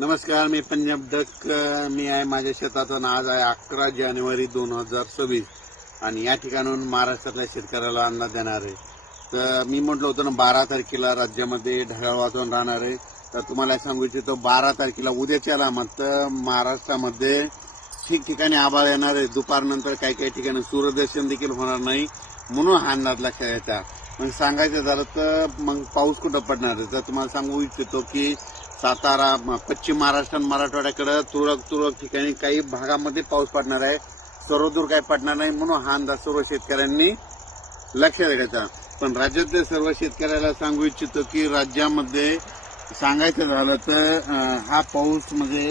नमस्कार मी पंजाब डक मी आहे माझ्या शेताचं आज आहे अकरा जानेवारी दोन हजार सव्वीस. आणि या ठिकाणून महाराष्ट्रातल्या शेतकऱ्याला अंदाज देणार आहे. तर मी म्हटलं होतं ना बारा तारखेला राज्यामध्ये ढगाळ वाचून राहणार आहे. तर तुम्हाला सांगू इच्छितो बारा तारखेला उद्याच्याला तर महाराष्ट्रामध्ये ठिकठिकाणी आभाळ येणार आहे. दुपारनंतर काही काही ठिकाणी सूर्यदर्शन देखील होणार नाही. म्हणून हा अंदाज लक्षात घ्यायचा मग सांगायचं झालं तर मग पाऊस कुठं पडणार आहे? तर तुम्हाला सांगू इच्छितो की सातारा म- पश्चिम महाराष्ट्र आणि मराठवाड्याकडे तुरळक तुरळक ठिकाणी काही भागामध्ये पाऊस पडणार आहे. सर्वदूर काही पडणार नाही म्हणून हा अंदाज सर्व शेतकऱ्यांनी लक्षात घ्यायचा पण राज्यातल्या सर्व शेतकऱ्याला सांगू इच्छितो की राज्यामध्ये सांगायचं झालं तर हा पाऊस म्हणजे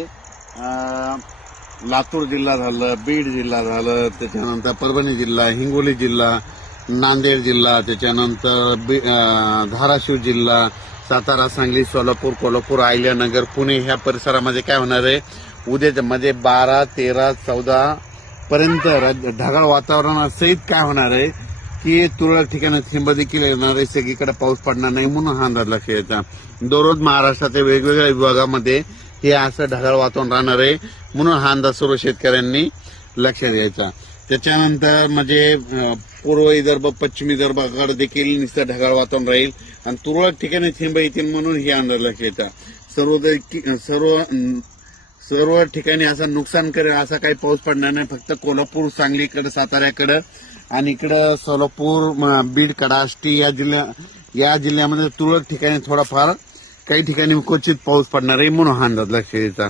लातूर जिल्हा झालं बीड जिल्हा झालं त्याच्यानंतर परभणी जिल्हा हिंगोली जिल्हा नांदेड जिल्हा त्याच्यानंतर बी- धाराशिव जिल्हा सातारा सांगली सोलापूर कोल्हापूर आयल्यानगर पुणे ह्या परिसरामध्ये काय होणार आहे? उद्या म्हणजे बारा तेरा चौदा पर्यंत राज्य- ढगाळ वातावरणासहित काय होणार आहे? की तुरळक ठिकाणी थिंब देखील येणार आहे. सगळीकडे पाऊस पडणार नाही म्हणून हा अंदाज लक्ष यायचा दररोज महाराष्ट्राच्या वेगवेगळ्या विभागामध्ये हे असं ढगाळ वातावरण राहणार आहे म्हणून हा अंदाज सर्व शेतकऱ्यांनी लक्षात घ्यायचा त्याच्यानंतर म्हणजे पूर्व विदर्भ पश्चिम विदर्भाकडे देखील नुसतं ढगाळ वातावरण राहील. आणि तुरळक ठिकाणी थिंब येतील म्हणून हे अंदाज लक्षात येतात सर्व सर्व सर्व ठिकाणी असं नुकसान करेल असा काही पाऊस पडणार नाही. फक्त कोल्हापूर सांगलीकडे साताऱ्याकडे आणि इकडं सोलापूर बीड कडाष्टी या जिल्ह्या या जिल्ह्यामध्ये तुरळक ठिकाणी थोडाफार काही ठिकाणी क्वचित पाऊस पडणार आहे म्हणून हा अंदाज लक्षात येतात